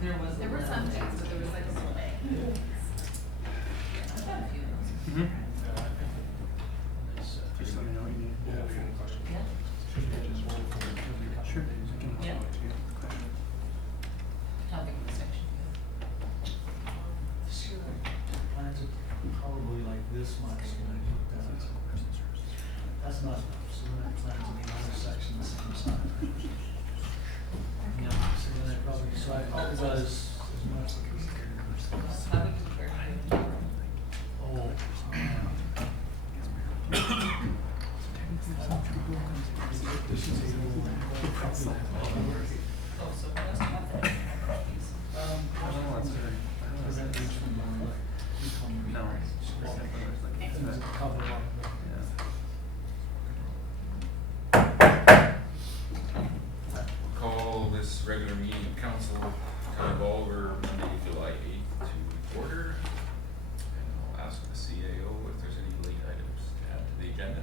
There were some things, but there was like a delay. I've got a few of those. Just let me know what you need. Yeah. Sure. Yeah. Topic section. Plans are probably like this much when I looked at it. That's not enough, so then I plan to the other section the same size. Yeah, so then I probably, so I was as much as. How we compare. Oh. Oh, so what else do you have there? Call this regular meeting of council to over Monday, July 8th to order. And I'll ask the CAO if there's any late items to add to the agenda.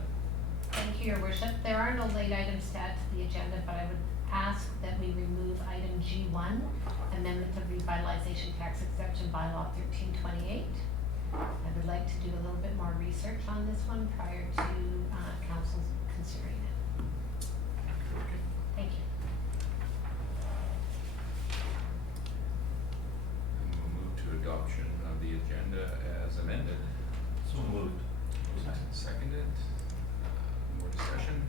Thank you, Your Worship. There are no late items to add to the agenda, but I would ask that we remove item G1, Amendment of Revitalization Tax Exemption Bylaw 1328. I would like to do a little bit more research on this one prior to council's considering it. Okay. Thank you. And we'll move to adoption of the agenda as amended. So moved. Seconded. More discussion.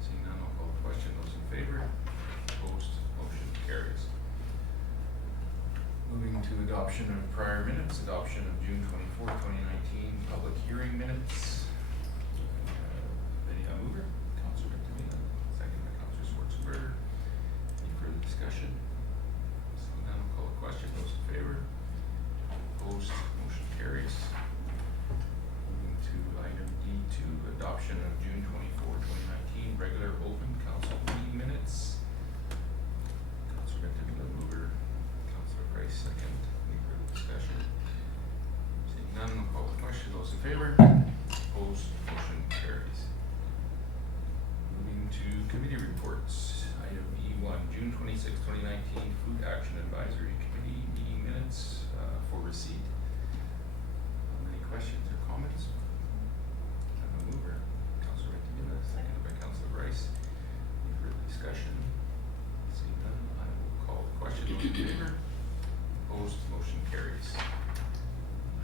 Seeing none, I'll call the question. Those in favor? Opposed? Motion carries. Moving to adoption of prior minutes, adoption of June 24, 2019, public hearing minutes. Any mover? Councillor Victorino, second by Councillor Schwarzenberg. Any further discussion? Seeing none, I'll call the question. Those in favor? Opposed? Motion carries. Moving to item D2, adoption of June 24, 2019, regular open council meeting minutes. Councillor Victorino, mover. Councillor Grice, second. Any further discussion? Seeing none, I'll call the question. Those in favor? Opposed? Motion carries. Moving to committee reports. Item E1, June 26, 2019, Food Action Advisory Committee meeting minutes for receipt. Any questions or comments? I'm a mover. Councillor Victorino, seconded by Councillor Grice. Any further discussion? Seeing none, I will call the question. Those in favor? Opposed? Motion carries.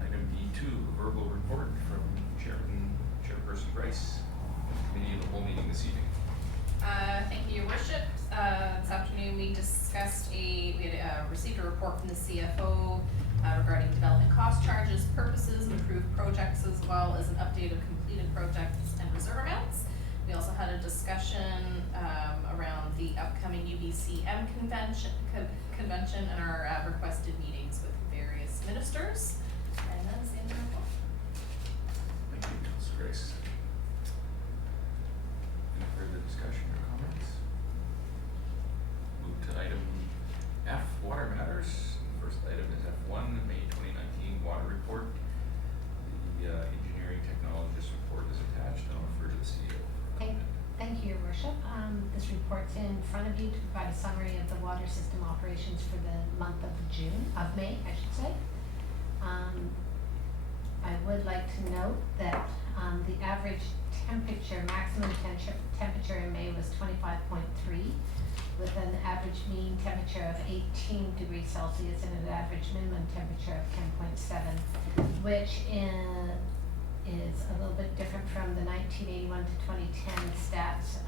Item D2, verbal report from Chairperson Grice, committee of the whole meeting this evening. Thank you, Your Worship. This afternoon we had received a report from the CFO regarding development cost charges, purposes, improved projects, as well as an update of completed projects and reserve amounts. We also had a discussion around the upcoming UBCM convention and our requested meetings with various ministers. And that is the end of my report. Thank you, Councillor Grice. Any further discussion or comments? Move to item F, water matters. First item is F1, May 2019 water report. The engineering technologist report is attached, and I'll refer to the CEO. Thank you, Your Worship. This report's in front of you to provide a summary of the water system operations for the month of May, I should say. I would like to note that the average maximum temperature in May was 25.3, with an average mean temperature of 18 degrees Celsius and an average minimum temperature of 10.7, which is a little bit different from the 1981 to 2010 stats.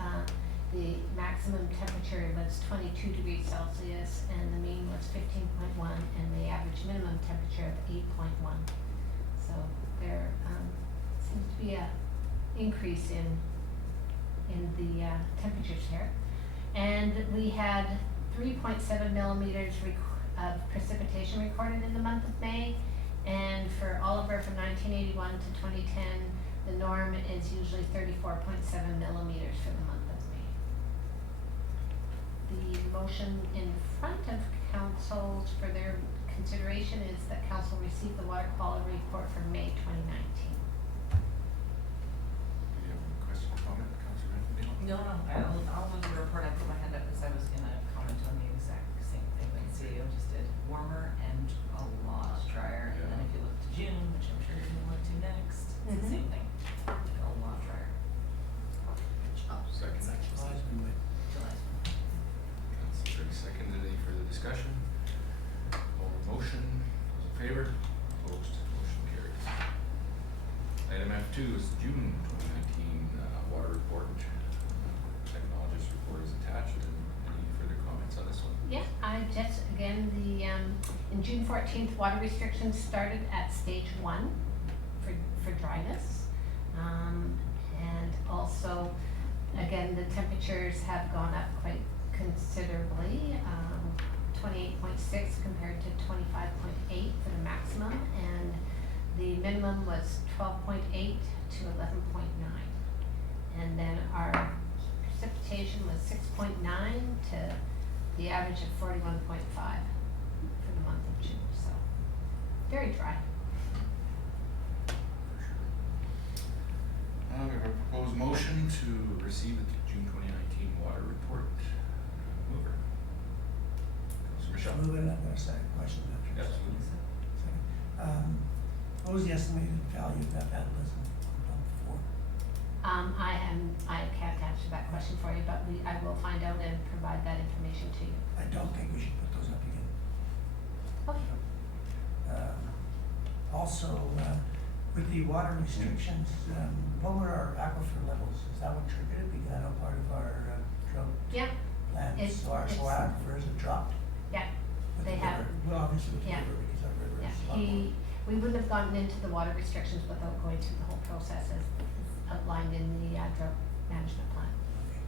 The maximum temperature was 22 degrees Celsius and the mean was 15.1 and the average minimum temperature of 8.1. So there seems to be a increase in the temperatures here. And we had 3.7 millimeters of precipitation recorded in the month of May. And for Oliver from 1981 to 2010, the norm is usually 34.7 millimeters for the month of May. The motion in front of council for their consideration is that council receive the water quality report for May 2019. Do you have a question or comment, Councillor Victorino? No, I'll move the report. I put my hand up because I was going to comment on the exact same F2 is the June 2019 water report. Technologist report is attached. Any further comments on this one? Yeah, I just, again, in June 14th, water restrictions started at stage 1 for dryness. And also, again, the temperatures have gone up quite considerably, 28.6 compared to 25.8 for the maximum, and the minimum was 12.8 to 11.9. And then our precipitation was 6.9 to the average of 41.5 for the month of June, so very dry. We have a proposed motion to receive the June 2019 water report. Mover. Councillor Machial. Move it, I've got a second question after. Absolutely. Second. What was the estimated value of that vandalism on pump 4? I can't answer that question for you, but I will find out and provide that information to you. I don't think we should put those up again. Okay. Also, with the water restrictions, what were our aquifer levels? Is that what triggered it? Because I know part of our drought Yeah, plan, It's- so our it's- aquifers have dropped yeah, with the they have. river. Well, obviously with the Yeah. river, because our river Yeah, is a lot more. we wouldn't have gotten into the water restrictions without going through the whole process as outlined in the drought management plan. Okay.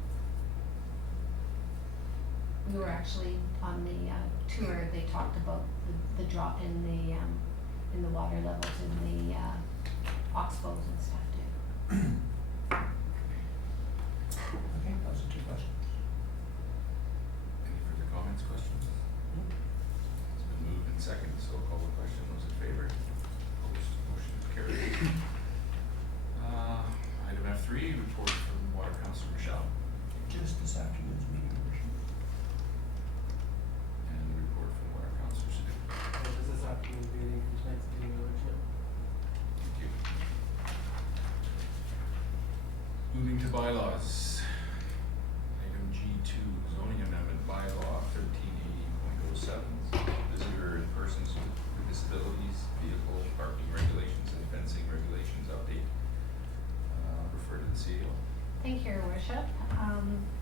We were actually on the tour, they talked about the drop in the water levels in the oxbows and stuff too. Okay, those are 2 questions. Any further comments, questions? It's been moved and seconded, so I'll call the question. Those in favor? Opposed? Motion is carried. Item F3, report from Water Councillor Machial. Just this afternoon's meeting, Your Worship. And the report from Water Councillor Sidhu. This is afternoon meeting, tonight's meeting, Your Worship. Thank you. Moving to bylaws. Item G2, Zoning Amendment Bylaw 1380.07, visitor and persons with disabilities, vehicle parking regulations and fencing regulations update. Refer to the CEO. Thank you, Your Worship.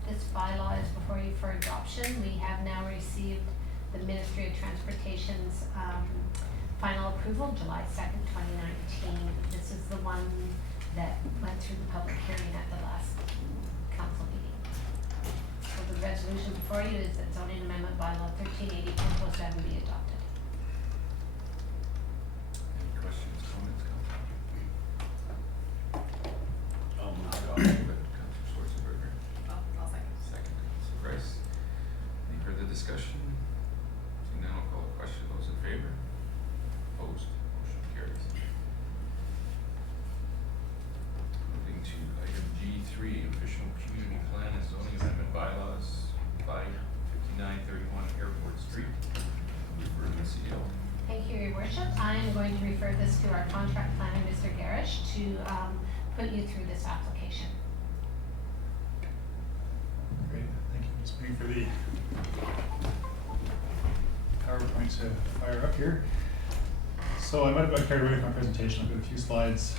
This bylaw is before you for adoption. We have now received the Ministry of Transportation's final approval, July 2nd, 2019. This is the one that went through the public hearing at the last council meeting. So the resolution before you is that Zoning Amendment Bylaw 1380.07 be adopted. Any questions, comments, Councillor? I'll Councillor Schwarzenberger. I'll second. Second, Councillor Grice. Any further discussion? Seeing none, I'll call a question. Those in favor? Opposed? Motion carries. Moving to item G3, official community plan and zoning amendment bylaws, 55931 Airport Street. Refer to the CEO. Thank you, Your Worship. I am going to refer this to our contract planner, Mr. Garish, to put you through this application. Great, thank you. Just waiting for the PowerPoint to fire up here. So I might have got carried away with my presentation. I've got a few slides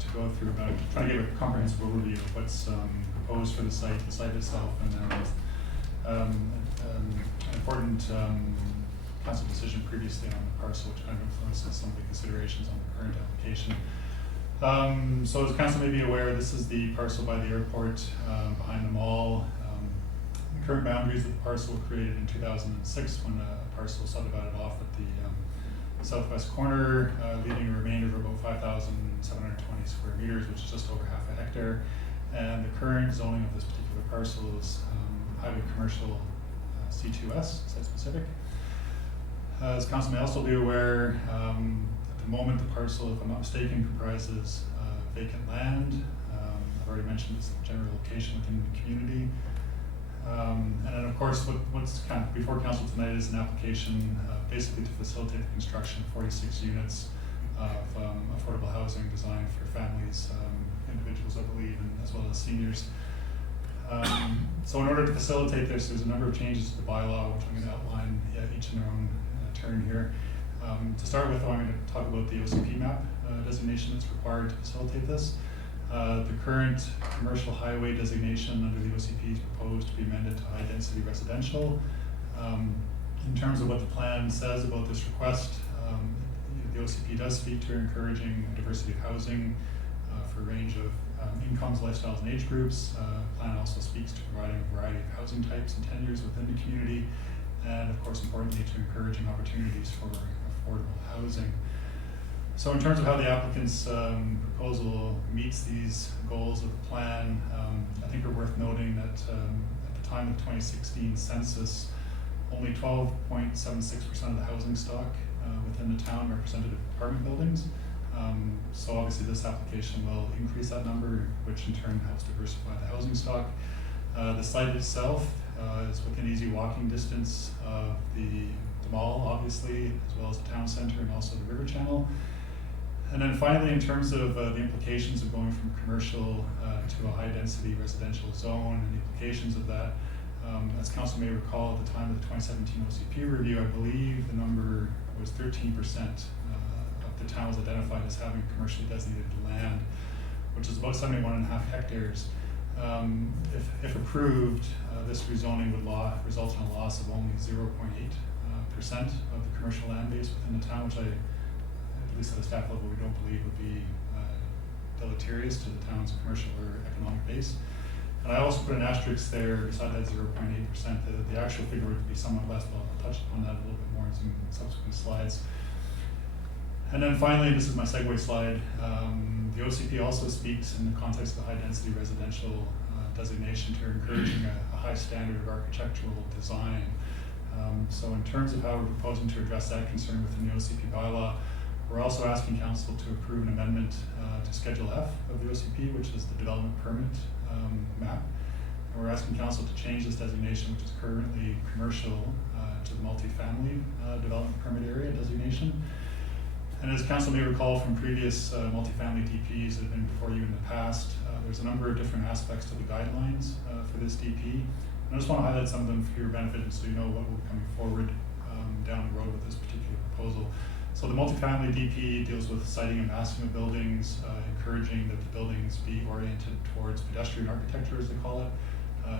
to go through, but I'm trying to give a comprehensive overview of what's proposed for the site itself, and then an important council decision previously on the parcel, which kind of influences some of the considerations on the current application. So as council may be aware, this is the parcel by the airport behind the mall. The current boundaries of the parcel were created in 2006 when a parcel subdivided off at the southwest corner, leaving a remainder of about 5,720 square meters, which is just over half a hectare. And the current zoning of this particular parcel is highway commercial C2S, site specific. As council may also be aware, at the moment the parcel, if I'm not mistaken, comprises vacant land. I've already mentioned its general location within the community. And then of course what's kind of before council tonight is an application basically to facilitate the construction of 46 units of affordable housing designed for families, individuals I believe, and as well as seniors. So in order to facilitate this, there's a number of changes to the bylaw, which I'm going to outline each in their own turn here. To start with, I'm going to talk about the OCP map designation that's required to facilitate this. The current commercial highway designation under the OCP is proposed to be amended to high density residential. In terms of what the plan says about this request, the OCP does speak to encouraging diversity of housing for a range of incomes, lifestyles, and age groups. The plan also speaks to providing a variety of housing types and tenures within the community, and of course, importantly, to encouraging opportunities for affordable housing. So in terms of how the applicant's proposal meets these goals of the plan, I think we're worth noting that at the time of the 2016 census, only 12.76% of the housing stock within the town represented apartment buildings. So obviously this application will increase that number, which in turn helps diversify the housing stock. The site itself is within easy walking distance of the mall, obviously, as well as the town center and also the river channel. And then finally, in terms of the implications of going from commercial to a high-density residential zone and the implications of that, as council may recall, at the time of the 2017 OCP review, I believe the number was 13% of the towns identified as having commercially designated land, which is about 71.5 hectares. If approved, this rezoning would result in a loss of only 0.8% of the commercial land base within the town, which at least at the staff level, we don't believe would be deleterious to the town's commercial or economic base. And I also put an asterisk there beside that 0.8%. The actual figure would be somewhat less, but I'll touch upon that a little bit more in some subsequent slides. And then finally, this is my segue slide. The OCP also speaks in the context of the high-density residential designation to encouraging a high standard of architectural design. So in terms of how we're proposing to address that concern within the OCP bylaw, we're also asking council to approve an amendment to Schedule F of the OCP, which is the development permit map. And we're asking council to change this designation, which is currently commercial, to the multifamily development permit area designation. And as council may recall from previous multifamily DPs that have been before you in the past, there's a number of different aspects to the guidelines for this DP. And I just want to highlight some of them for your benefit so you know what will be coming forward down the road with this particular proposal. So the multifamily DP deals with siting and massing of buildings, encouraging that the buildings be oriented towards pedestrian architecture, as they call it.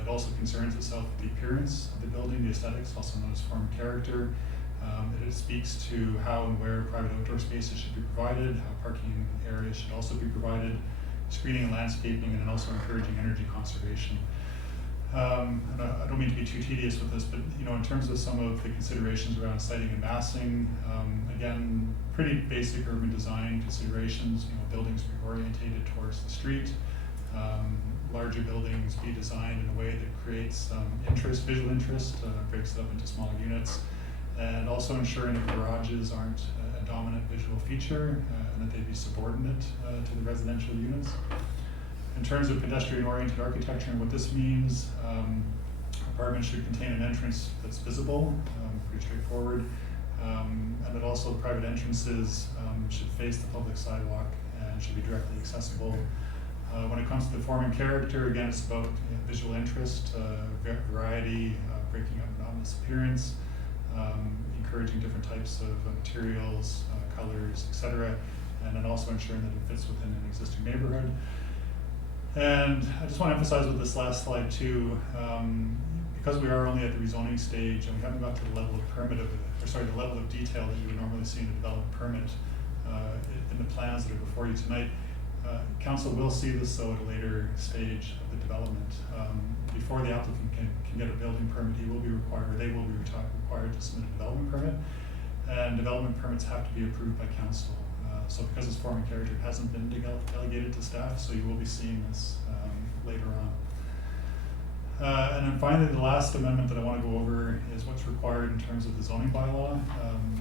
It also concerns itself with the appearance of the building, the aesthetics, also known as form and character. It speaks to how and where private outdoor spaces should be provided, how parking areas should also be provided, screening and landscaping, and then also encouraging energy conservation. And I don't mean to be too tedious with this, but in terms of some of the considerations around siting and massing, again, pretty basic urban design considerations. Buildings be orientated towards the street. Larger buildings be designed in a way that creates interest, visual interest, breaks it up into smaller units, and also ensuring that garages aren't a dominant visual feature and that they be subordinate to the residential units. In terms of pedestrian-oriented architecture and what this means, apartments should contain an entrance that's visible, pretty straightforward, and that also private entrances should face the public sidewalk and should be directly accessible. When it comes to the form and character, again, it's about visual interest, variety, breaking up monotonous appearance, encouraging different types of materials, colors, etc., and then also ensuring that it fits within an existing neighborhood. And I just want to emphasize with this last slide too, because we are only at the rezoning stage and we haven't got to the level of the level of detail that you would normally see in a development permit in the plans that are before you tonight. Council will see this though at a later stage of the development. Before the applicant can get a building permit, they will be required to submit a development permit, and development permits have to be approved by council. So because this form and character hasn't been delegated to staff, so you will be seeing this later on. And then finally, the last amendment that I want to go over is what's required in terms of the zoning bylaw.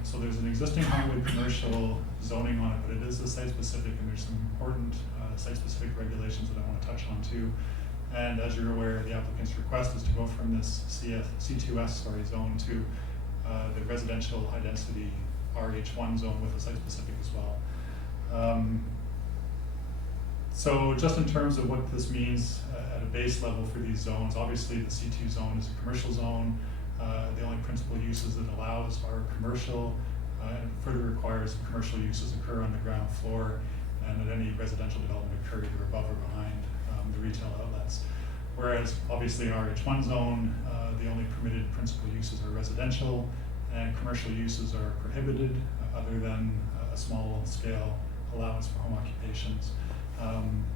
So there's an existing highway commercial zoning on it, but it is a site-specific, and there's some important site-specific regulations that I want to touch on too. And as you're aware, the applicant's request is to go from this C2S zone to the residential high-density RH1 zone with a site-specific as well. So just in terms of what this means at a base level for these zones, obviously the C2 zone is a commercial zone. The only principal uses it allows are commercial. and it further requires that commercial uses occur on the ground floor and that any residential development occur either above or behind the retail outlets. Whereas obviously in RH1 zone, the only permitted principal uses are residential and commercial uses are prohibited other than a small scale allowance for home occupations.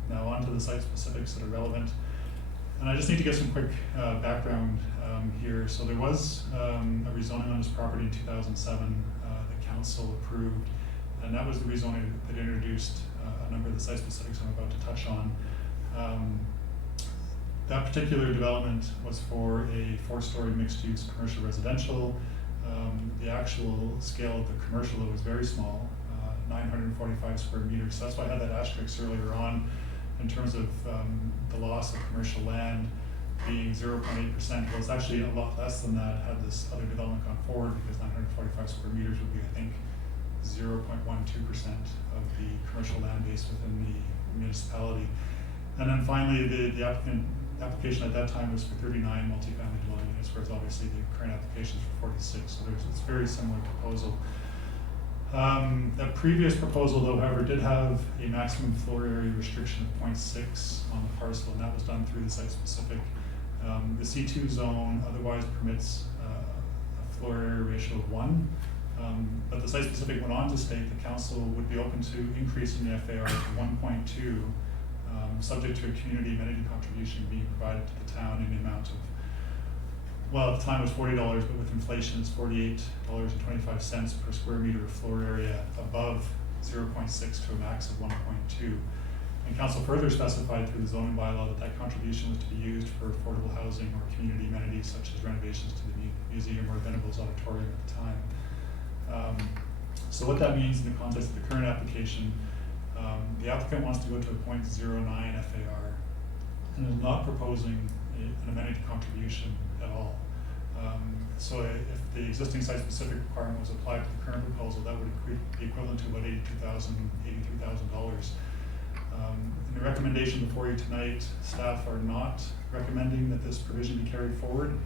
Now on to the site specifics that are relevant. And I just need to give some quick background here. So there was a rezoning on this property in 2007 the council approved, and that was the rezoning that introduced a number of the site specifics I'm about to touch on. That particular development was for a 4-story mixed-use commercial residential. The actual scale of the commercial was very small, 945 square meters. So that's why I had that asterisk earlier on in terms of the loss of commercial land being 0.8%. Well, it's actually a lot less than that had this other development gone forward, because 945 square meters would be, I think, 0.12% of the commercial land base within the municipality. And then finally, the application at that time was for 39 multifamily dwelling units, whereas obviously the current application is for 46. So it's a very similar proposal. The previous proposal, though, however, did have a maximum floor area restriction of 0.6 on the parcel, and that was done through the site-specific. The C2 zone otherwise permits a floor area ratio of 1, but the site-specific went on to state the council would be open to increasing the FAR to 1.2, subject to a community amenity contribution being provided to the town in the amount of, well, at the time it was $40, but with inflation it's $48.25 per square meter of floor area above 0.6 to a max of 1.2. And council further specified through the zoning bylaw that that contribution was to be used for affordable housing or community amenities such as renovations to the museum or Venables auditorium at the time. So what that means in the context of the current application, the applicant wants to go to a 0.09 FAR and is not proposing an amenity contribution at all. So if the existing site-specific requirement was applied to the current proposal, that would be equivalent to about $83,000. In the recommendation before you tonight, staff are not recommending that this provision be carried forward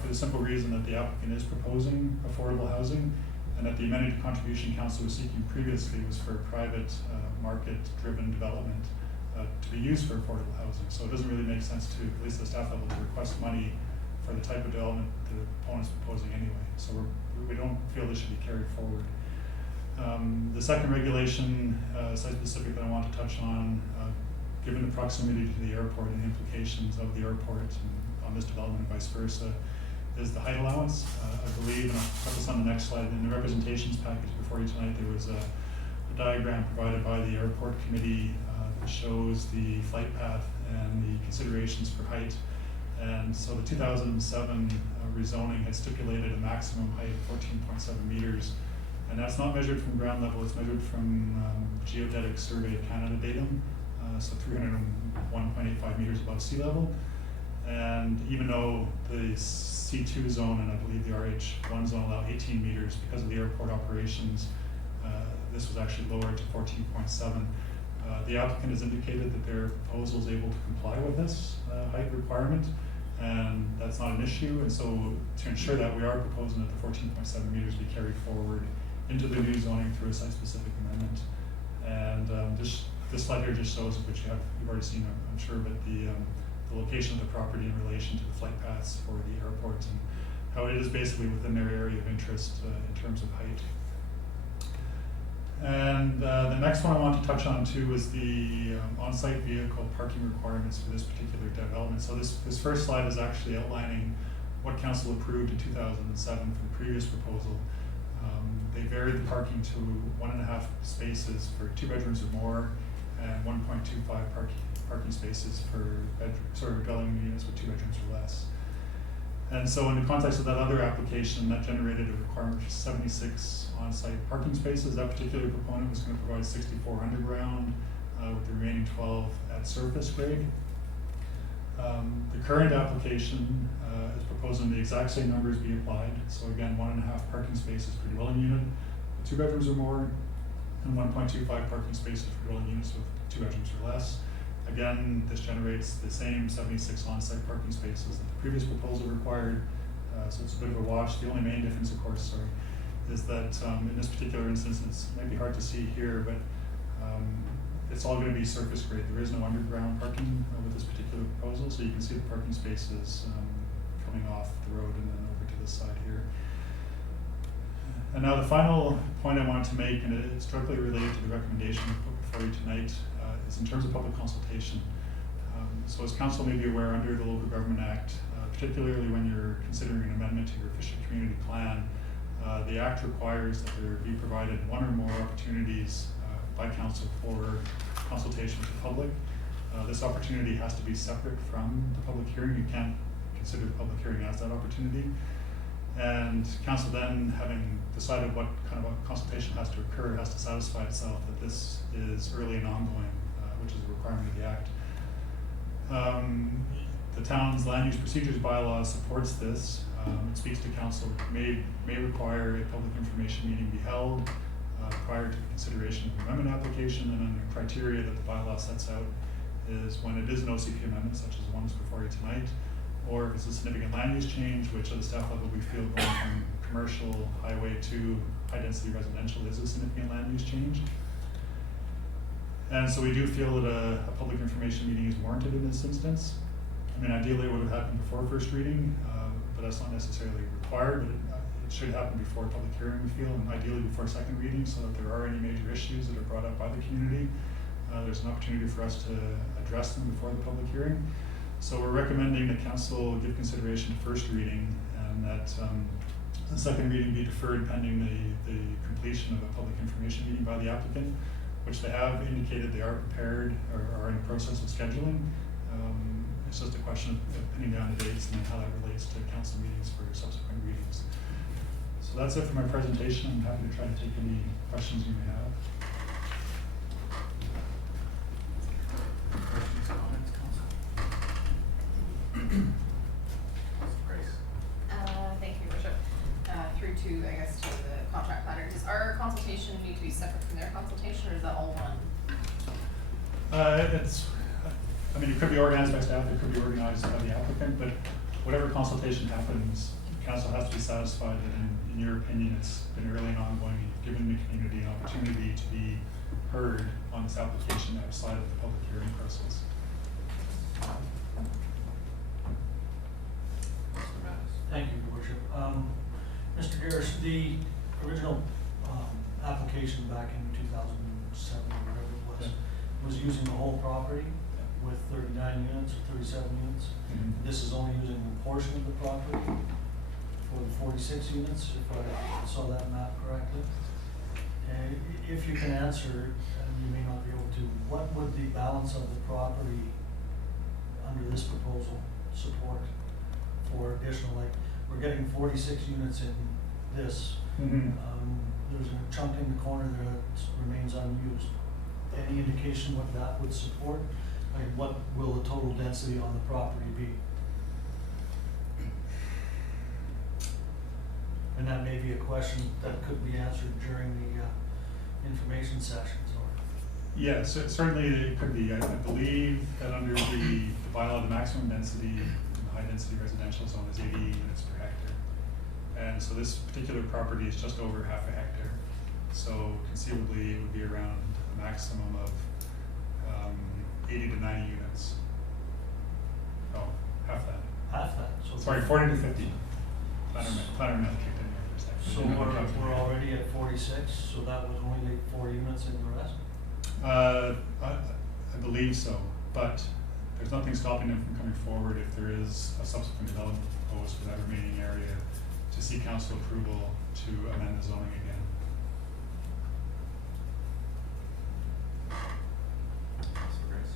for the simple reason that the applicant is proposing affordable housing, and that the amenity contribution council was seeking previously was for private market-driven development to be used for affordable housing. So it doesn't really make sense to, at least at the staff level, to request money for the type of development the opponent's proposing anyway. So we don't feel this should be carried forward. The second regulation, site-specific, that I want to touch on, given the proximity to the airport and the implications of the airport and on this development and vice versa, is the height allowance. I believe, and I'll put this on the next slide, in the representations package before you tonight, there was a diagram provided by the airport committee that shows the flight path and the considerations for height. And so the 2007 rezoning had stipulated a maximum height of 14.7 meters. And that's not measured from ground level, it's measured from Geodetic Survey of Canada datum, so 301.85 meters above sea level. And even though the C2 zone and I believe the RH1 zone allow 18 meters, because of the airport operations, this was actually lowered to 14.7. The applicant has indicated that their proposal is able to comply with this height requirement, and that's not an issue. And so to ensure that, we are proposing that the 14.7 meters be carried forward into the new zoning through a site-specific amendment. And this slide here just shows, which you've already seen, I'm sure, but the location of the property in relation to the flight paths for the airport and how it is basically within their area of interest in terms of height. And the next one I want to touch on too is the on-site vehicle parking requirements for this particular development. So this first slide is actually outlining what council approved in 2007 for the previous proposal. They varied the parking to 1.5 spaces for 2 bedrooms or more, and 1.25 parking spaces for dwelling units with 2 bedrooms or less. And so in the context of that other application, that generated a requirement for 76 on-site parking spaces. That particular proponent was going to provide 64 underground, with the remaining 12 at surface grade. The current application is proposing the exact same numbers be applied. So again, 1.5 parking spaces per dwelling unit with 2 bedrooms or more, and 1.25 parking spaces for dwelling units with 2 bedrooms or less. Again, this generates the same 76 on-site parking spaces that the previous proposal required. So it's a bit of a wash. The only main difference, of course, is that in this particular instance, it's maybe hard to see here, but it's all going to be surface grade. There is no underground parking with this particular proposal, so you can see the parking spaces coming off the road and then over to this side here. And now the final point I wanted to make, and it's directly related to the recommendation we put before you tonight, is in terms of public consultation. So as council may be aware, under the Local Government Act, particularly when you're considering an amendment to your official community plan, the Act requires that there be provided one or more opportunities by council for consultation with the public. This opportunity has to be separate from the public hearing. You can't consider the public hearing as that opportunity. And council then, having decided what kind of a consultation has to occur, has to satisfy itself that this is early and ongoing, which is a requirement of the Act. The town's land use procedures bylaw supports this. It speaks to council, may require a public information meeting be held prior to the consideration of the amendment application, and then the criteria that the bylaw sets out is when it is an OCP amendment, such as the ones before you tonight, or if it's a significant land use change, which at the staff level we feel going from commercial highway to high density residential is a significant land use change. And so we do feel that a public information meeting is warranted in this instance. I mean, ideally it would have happened before first reading, but that's not necessarily required, but it should happen before public hearing, we feel, and ideally before second reading, so that there are any major issues that are brought up by the community. There's an opportunity for us to address them before the public hearing. So we're recommending that council give consideration to first reading, and that the second reading be deferred pending the completion of a public information meeting by the applicant, which they have indicated they are prepared or are in the process of scheduling. It's just a question of pinning down the dates and then how that relates to council meetings for subsequent readings. So that's it for my presentation. I'm happy to try to take any questions you may have. Questions, comments, council? Councillor Grice. Thank you, Your Worship. Through to, I guess, to the contract planner. Does our consultation need to be separate from their consultation, or is that all one? I mean, it could be organized by staff, it could be organized by the applicant, but whatever consultation happens, council has to be satisfied that in your opinion, it's been early and ongoing, you've given the community an opportunity to be heard on this application outside of the public hearing process. Councillor Mattis. Thank you, Your Worship. Mr. Garris, the original application back in 2007, or whatever it was using the whole property with 39 units or 37 units. Mm-hmm. This is only using a portion of the property for the 46 units, if I saw that map correctly. And if you can answer, and you may not be able to, what would the balance of the property under this proposal support for additional, like, we're getting 46 units in this. Mm-hmm. There's a chunk in the corner there that remains unused. Any indication what that would support? Like, what will the total density on the property be? And that may be a question that could be answered during the information sessions, or? Yeah, so certainly it could be. I believe that under the bylaw, the maximum density in the high density residential zone is 80 units per hectare. And so this particular property is just over half a hectare. So conceivably it would be around a maximum of 80 to 90 units. Oh, half that. Half that, so. Sorry, 40 to 50. Planner math kicked in here for a second. So we're already at 46, so that would only leave 4 units in the rest? I believe so, but there's nothing stopping them from coming forward if there is a subsequent development proposed for that remaining area to seek council approval to amend the zoning again. Councillor Grice.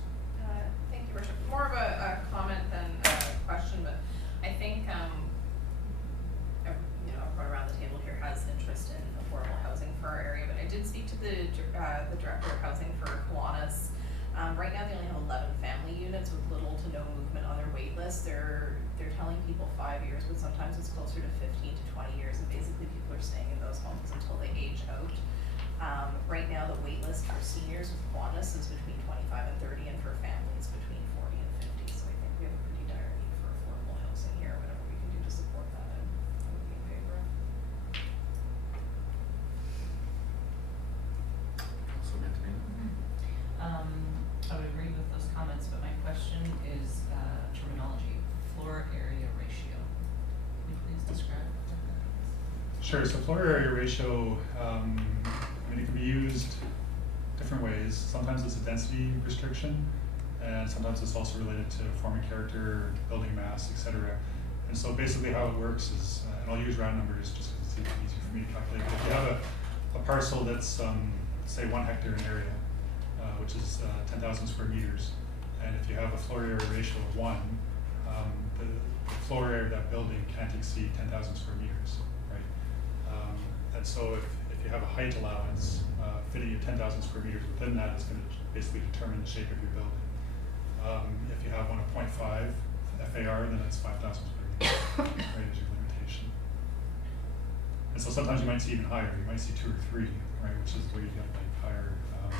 Thank you, Worship. More of a comment than a question, but I think, everyone around the table here has interest in affordable housing for our area, but I did speak to the Director of Housing for Kiwanis. Right now, they only have 11 family units with little to no movement on their wait list. They're telling people 5 years, but sometimes it's closer to 15 to 20 years, and basically people are staying in those homes until they age out. Right now, the wait list for seniors with Kiwanis is between 25 and 30, and for families between 40 and 50. So I think we have a pretty dire need for affordable housing here. Whatever we can do to support that, I would be in favor of. Sure, so floor area ratio, I mean, it can be used different ways. Sometimes it's a density restriction, and sometimes it's also related to forming character, building mass, etc. And so basically how it works is, and I'll use round numbers just because it's easier for me to calculate. If you have a parcel that's, say 1 hectare in area, which is 10,000 square meters, and if you have a floor area ratio of 1, the floor area of that building can't exceed 10,000 square meters, right? And so if you have a height allowance, fitting at 10,000 square meters within that is going to basically determine the shape of your building. If you have one of 0.5 FAR, then it's 5,000 square meters, right, as your limitation. And so sometimes you might see even higher. You might see 2 or 3, right, which is where you get like higher, I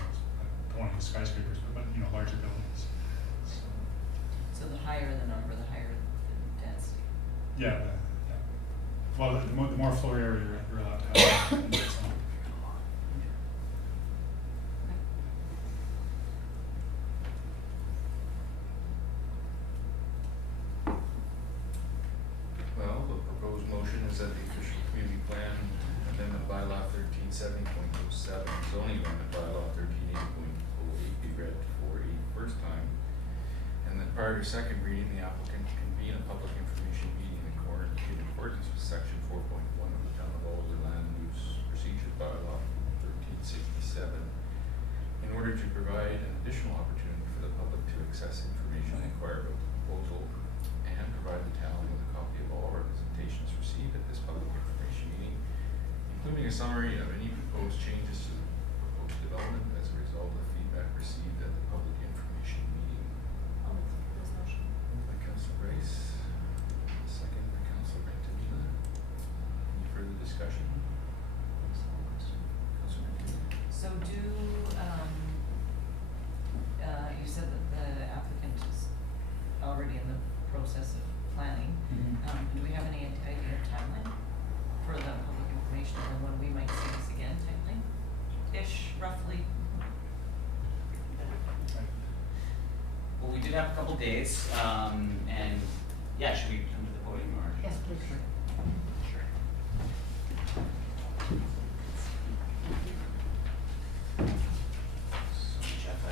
don't want to use skyscrapers, but you know, larger buildings. So the higher the number, the higher the density. Yeah, yeah. Well, the more floor area you're allowed to have. in that zone. Well, the proposed motion is that the official community plan amendment bylaw 1370.07, zoning amendment bylaw 1380.08 be read for a first time, and that prior to second reading, the applicant convene a public information meeting in accordance with section 4.1 of the Town of Walworth Land Use Procedures Bylaw 1367, in order to provide an additional opportunity for the public to access information and inquire about the proposal, and provide the town with a copy of all representations received at this public information meeting, including a summary of any proposed changes to the proposed development as a result of feedback received at the public information meeting. I'll make the proposed motion. Moved by Councillor Grice, second by Councillor Bentamina. Any further discussion? Councillor Bentamina. So you said that the applicant is already in the process of planning. Do we have any idea of timeline for the public information and when we might see this again, type thing? Ish, roughly? Well, we did have a couple dates, and yeah, should we come to the podium or? Yes, please. Sure. So Jeff, I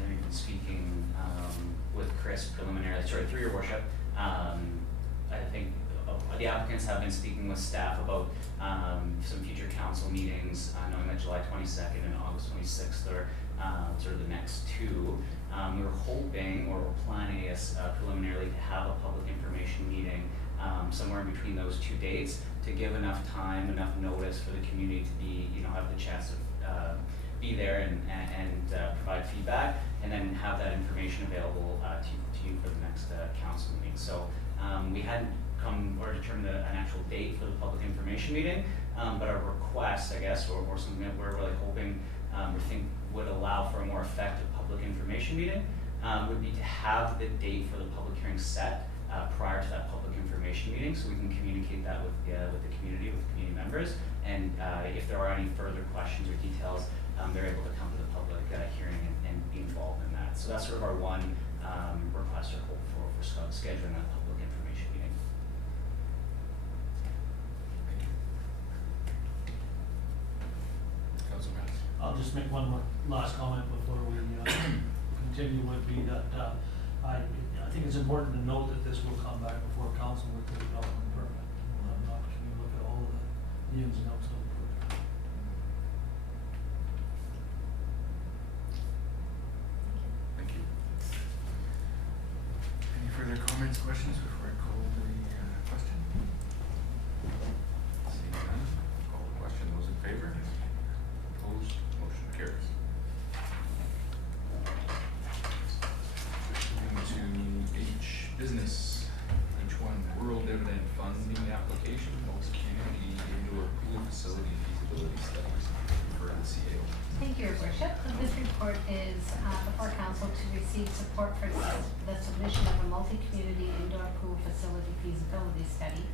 know you've been speaking, with Chris preliminarily, sorry, through your worship. I think the applicants have been speaking with staff about, some future council meetings, knowing that July 22nd and August 26th are, sort of the next two. We were hoping, or we're planning, I guess, preliminarily to have a public information meeting somewhere in between those two dates to give enough time, enough notice for the community to be, have the chance to be there and provide feedback, and then have that information available to you for the next council meeting. So we hadn't come or determined an actual date for the public information meeting, but our request, I guess, or something that we're really hoping we think would allow for a more effective public information meeting would be to have the date for the public hearing set prior to that public information meeting, so we can communicate that with the community, with community members, and if there are any further questions or details, they're able to come to the public hearing and be involved in that. So that's sort of our one request or hope for scheduling that public information meeting. Thank you. Councillor Matthews. I'll just make one more last comment before we continue, would be that I think it's important to note that this will come back before council with the development permit. We'll have an opportunity to look at all of the ins and outs of the project. Thank you. Any further comments, questions before I call the question? Seeing none, call the question. Those in favor? Opposed? Motion carries. Moving to H, business. H1, rural dividend funding application, multi-community indoor pool facility feasibility studies for the CAO. Thank you, Your Worship. This report is before council to receive support for the submission of a multi-community indoor pool facility feasibility study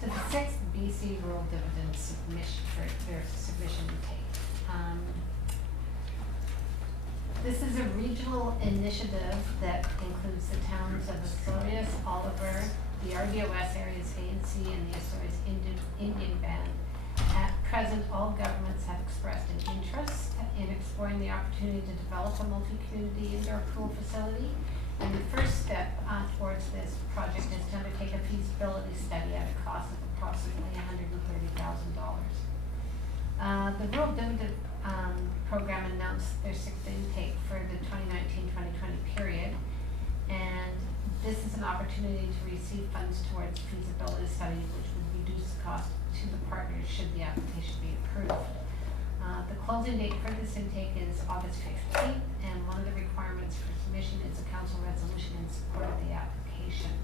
to the 6th BC Rural Dividend submission for their submission intake. This is a regional initiative that includes the towns of Astorius, Oliver, the RDOS areas A and C and the Azores Indian Band. At present, all governments have expressed an interest in exploring the opportunity to develop a multi-community indoor pool facility. And the first step towards this project is to undertake a feasibility study at a cost of approximately $130,000. The Rural Dividend Program announced their sixth intake for the 2019-2020 period, and this is an opportunity to receive funds towards feasibility study, which would reduce the cost to the partners should the application be approved. The closing date for this intake is August 15th, and one of the requirements for submission is a council resolution in support of the application.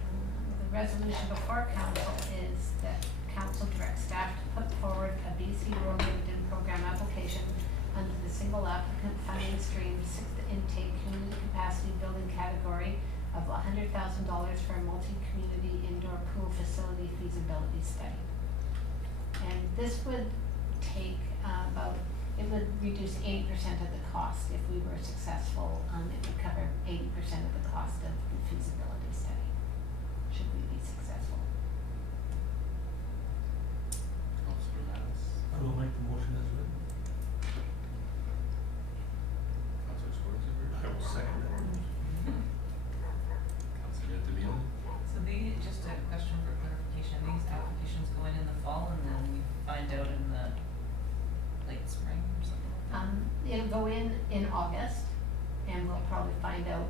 The resolution before council is that council directs staff to put forward a BC Rural Dividend Program application under the single applicant funding stream sixth intake community capacity building category of $100,000 for a multi-community indoor pool facility feasibility study. And this would take it would reduce 80% of the cost if we were successful. It would cover 80% of the cost of the feasibility study, should we be successful. Councillor Lattis. I will make the motion as written. Councillor Schwarzenberg. I will second it. Councillor Devine. So just a question for clarification, these applications go in the fall and then we find out in the late spring or something like that? It'll go in August, and we'll probably find out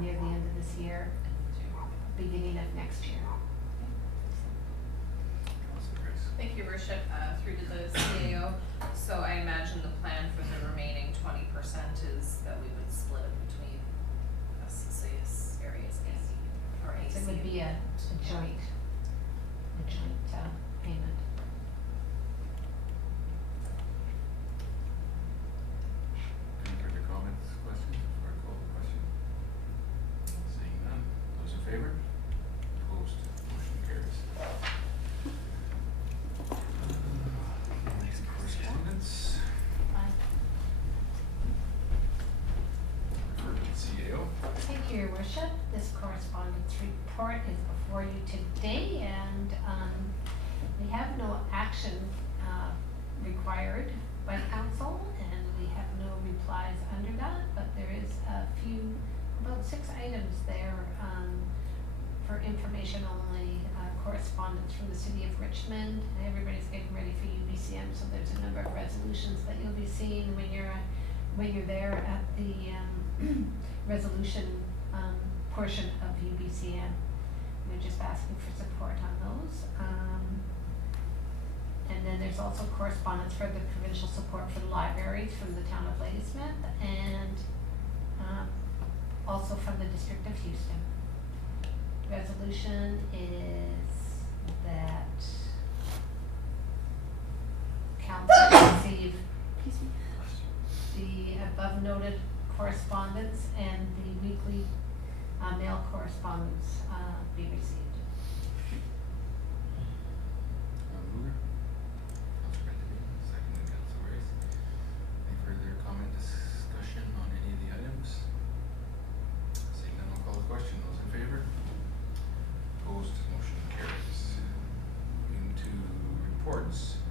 near the end of this year, beginning of next year. Councillor Grice. Thank you, Your Worship, through to the CAO. So I imagine the plan for the remaining 20% is that we would split it between SSA's areas AC or AC. So it would be a joint payment. Any further comments, questions before I call the question? Seeing none, those in favor? Opposed, motion carries. Next correspondence, refer to the CAO. Thank you, Your Worship. This correspondence report is before you today, and we have no action required by council, and we have no replies under that, but there is about 6 items there for information only, correspondence from the City of Richmond. Everybody's getting ready for UBCM, so there's a number of resolutions that you'll be seeing when you're there at the resolution portion of UBCM. We're just asking for support on those. And then there's also correspondence for the provincial support for the libraries from the town of Ladysmith, and also from the District of Houston. Resolution is that council receive the above noted correspondence and the weekly mail correspondence be received. Mover. Councillor Devine, second Councillor Grice. Any further comment, discussion on any of the items? Seeing none, I'll call the question. Those in favor? Opposed, motion carries. Moving to reports.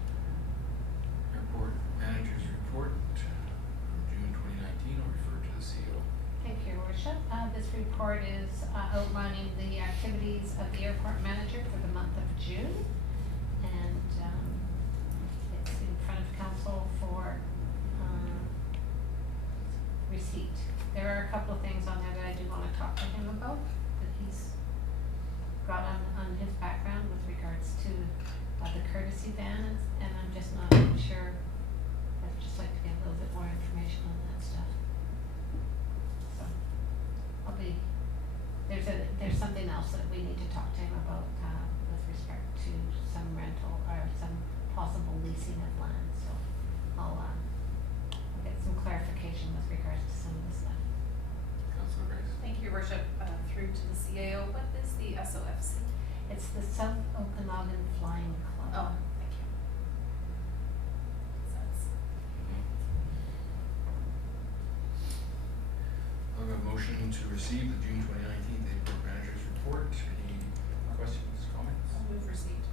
Airport Manager's Report from June 2019, I'll refer to the CEO. Thank you, Your Worship. This report is outlining the activities of the airport manager for the month of June. And it's in front of council for receipt. There are a couple of things on there that I do want to talk to him about, that he's got on his background with regards to the courtesy van, and I'm just not sure. I'd just like to get a little bit more information on that stuff. So, there's something else that we need to talk to him about, with respect to some rental or some possible leasing of land, so I'll get some clarification with regards to some of this stuff. Councillor Grice. Thank you, Your Worship, through to the CAO. What is the SOFC? It's the South Okanagan Flying Club. Oh, thank you. Makes sense. I'll have a motion to receive the June 2019 Airport report. Any questions, comments? I'll move receipt.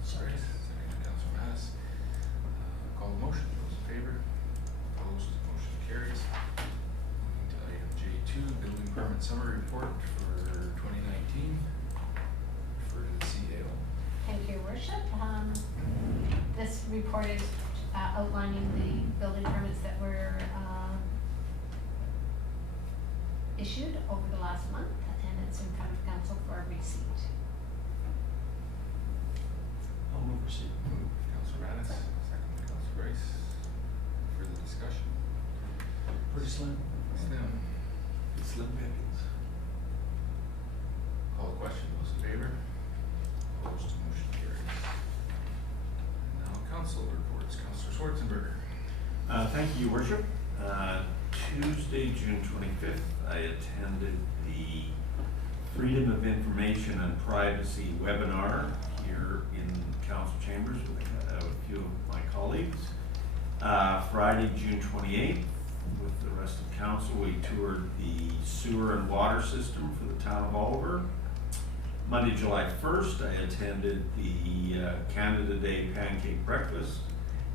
Councillor Grice, second Councillor Mattis. Call the motion, those in favor? Opposed, motion carries. Moving to item J2, building permit summary report for 2019 for the CAO. Thank you, Your Worship. This report is outlining the building permits that were issued over the last month, and it's in front of council for receipt. I'll move receipt. Move Councillor Mattis, second Councillor Grice. Further discussion? Pretty slim. Slim. Slim pickings. Call the question, those in favor? Opposed, motion carries. And now council reports, Councillor Schwarzenberger. Thank you, Your Worship. Tuesday, June 25th, I attended the Freedom of Information and Privacy webinar here in council chambers with a few of my colleagues. Friday, June 28th, with the rest of council, we toured the sewer and water system for the town of Oliver. Monday, July 1st, I attended the Canada Day pancake breakfast.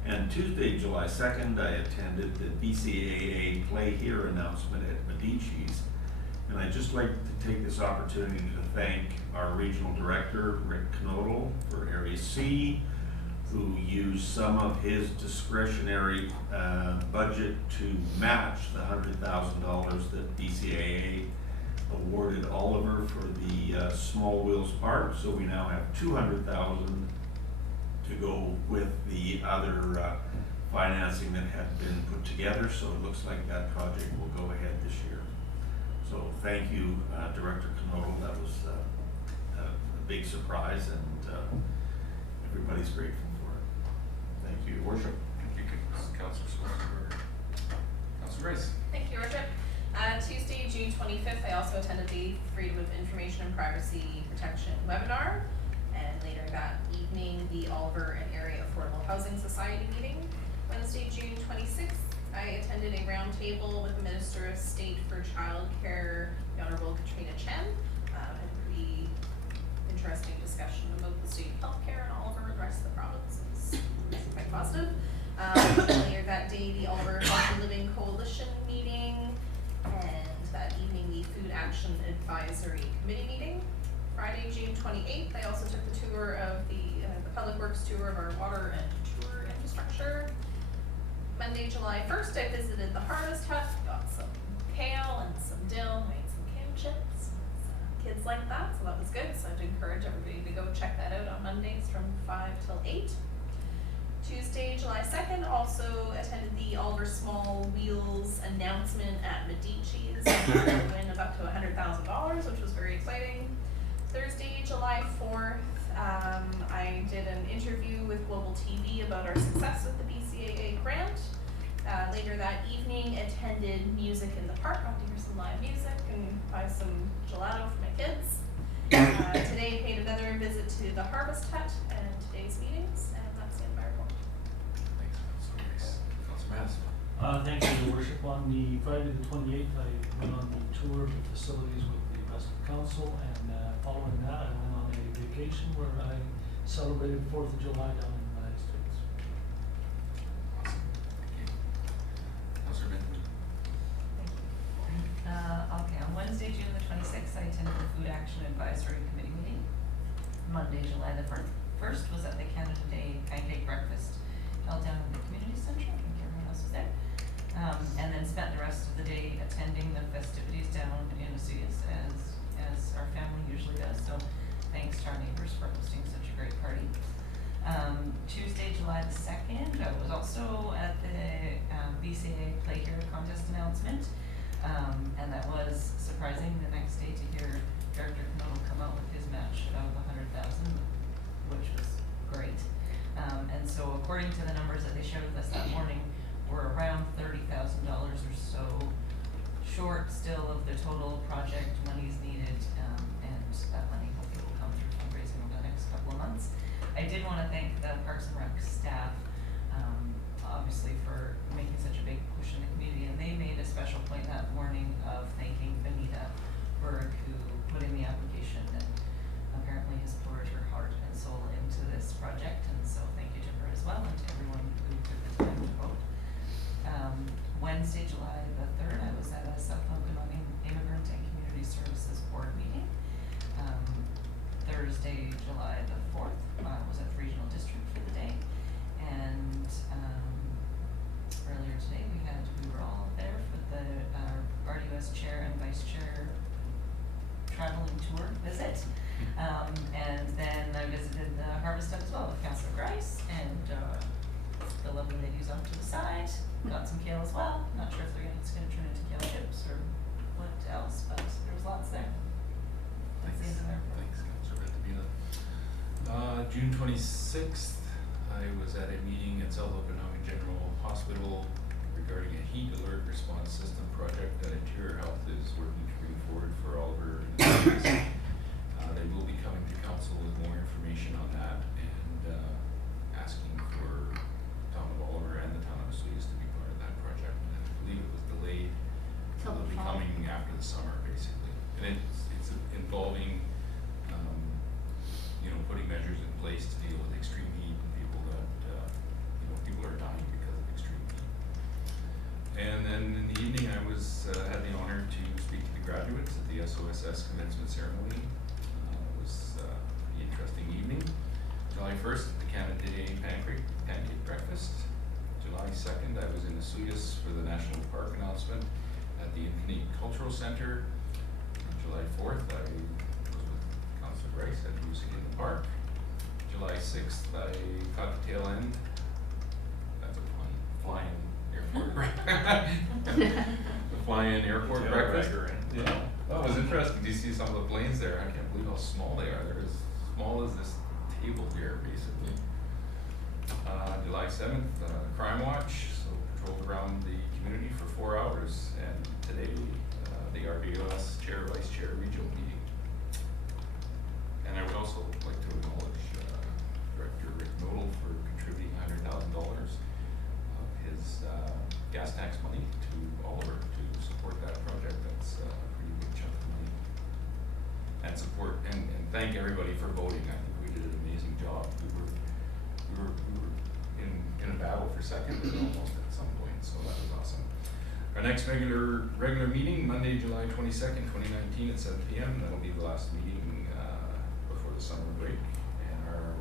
And Tuesday, July 2nd, I attended the BCAA Play Here announcement at Medici's. And I'd just like to take this opportunity to thank our regional director, Rick Knodel, for Area C, who used some of his discretionary budget to match the $100,000 that BCAA awarded Oliver for the Small Wheels Park. So we now have $200,000 to go with the other financing that had been put together. So it looks like that project will go ahead this year. So thank you, Director Knodel. That was a big surprise, and everybody's grateful for it. Thank you, Your Worship. Thank you, Councillor Schwarzenberger. Councillor Grice. Thank you, Your Worship. Tuesday, June 25th, I also attended the Freedom of Information and Privacy Protection webinar. And later that evening, the Oliver and Area Affordable Housing Society meeting. Wednesday, June 26th, I attended a roundtable with the Minister of State for Childcare, the Honourable Katrina Chen. Had a pretty interesting discussion about the state of healthcare in Oliver and the rest of the province. It was quite positive. Later that day, the Oliver Healthy Living Coalition meeting, and that evening, the Food Action Advisory Committee meeting. Friday, June 28th, I also took the tour of the Public Works tour of our water and sewer infrastructure. Monday, July 1st, I visited the Harvest Hut, got some kale and some dill, made some kimchips. Kids like that, so that was good. So I'd encourage everybody to go check that out on Mondays from 5 till 8. Tuesday, July 2nd, also attended the Oliver Small Wheels announcement at Medici's. A win of up to $100,000, which was very exciting. Thursday, July 4th, I did an interview with Global TV about our success with the BCAA grant. Later that evening, attended Music in the Park, got to hear some live music and buy some gelato for my kids. Today, paid another visit to the Harvest Hut and today's meetings, and that's the end of my report. Thanks, Councillor Grice. Councillor Mattis. Thank you, Your Worship. On the Friday the 28th, I went on the tour of the facilities with the rest of council, and following that, I went on a vacation where I celebrated 4th of July down in the United States. Awesome. Thank you. Councillor Benton. Okay, on Wednesday, June the 26th, I attended the Food Action Advisory Committee meeting. Monday, July the 1st was at the Canada Day pancake breakfast held down in the community center. I think everyone else was there. And then spent the rest of the day attending the festivities down in Asuias as our family usually does. So thanks to our neighbors for hosting such a great party. Tuesday, July the 2nd, I was also at the BCAA Play Here contest announcement. And that was surprising the next day to hear Director Knodel come out with his match of $100,000, which was great. And so according to the numbers that they shared with us that morning, we're around $30,000 or so short still of the total project monies needed, and that money hopefully will come through fundraising over the next couple of months. I did want to thank the Parks and Rec staff, obviously for making such a big push in the community, and they made a special point that morning of thanking Benita Berg, who put in the application and apparently has poured her heart and soul into this project, and so thank you to her as well, and to everyone who took the time to vote. Wednesday, July the 3rd, I was at a South Okanagan Immigrant and Community Services Board meeting. Thursday, July the 4th, was at the Regional District for the day, and earlier today we were all there for the RDUS Chair and Vice Chair traveling tour visit. And then I visited the Harvest Hub as well with Councillor Grice and the lovely ladies off to the side. Got some kale as well. Not sure if it's gonna turn into kale chips or what else, but there was lots there. That's the end of their report. Thanks, Councillor Bentabila. June 26th, I was at a meeting at South Okanagan General Hospital regarding a heat alert response system project that Interior Health is working to bring forward for Oliver and the cities. They will be coming to council with more information on that and asking for town of Oliver and the town of Swedes to be part of that project. And I believe it was delayed, so Till the they'll be fall. coming after the summer, basically. And it's involving, putting measures in place to deal with extreme heat and people that, people are dying because of extreme heat. And then in the evening, I had the honor to speak to the graduates at the SOSS commencement ceremony. It was a pretty interesting evening. July 1st, the Canada Day pancake breakfast. July 2nd, I was in Esuias for the National Park announcement at the Infinite Cultural Center. On July 4th, I was with Councillor Grice at Music in the Park. July 6th, I caught the tail end. That's a pun. Flying airport. The fly-in airport Tail breakfast. dragger, eh? Yeah, that was interesting. Do you see some of the planes there? I can't believe how small they are. They're as small as this table here, basically. July 7th, Crime Watch, so patrolled around the community for 4 hours, and today, the RDUS Chair, Vice Chair Regional meeting. And I would also like to acknowledge Director Rick Nodal for contributing $100,000 of his gas tax money to Oliver to support that project. That's a pretty big chunk of money. And support and thank everybody for voting. I think we did an amazing job. We were in a battle for second and almost at some point, so that was awesome. Our next regular meeting, Monday, July 22nd, 2019 at 7 p.m. That'll be the last meeting before the summer break. And our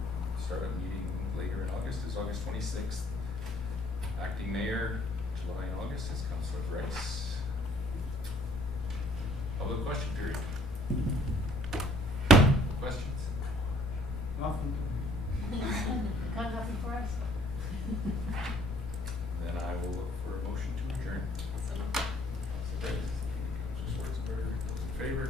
startup meeting later in August is August 26th. Acting Mayor, July and August is Councillor Grice. Public question period. Questions? Nothing. Got nothing for us? Then I will look for a motion to adjourn. So Councillor Grice, Councillor Schwarzenberg, those in favor?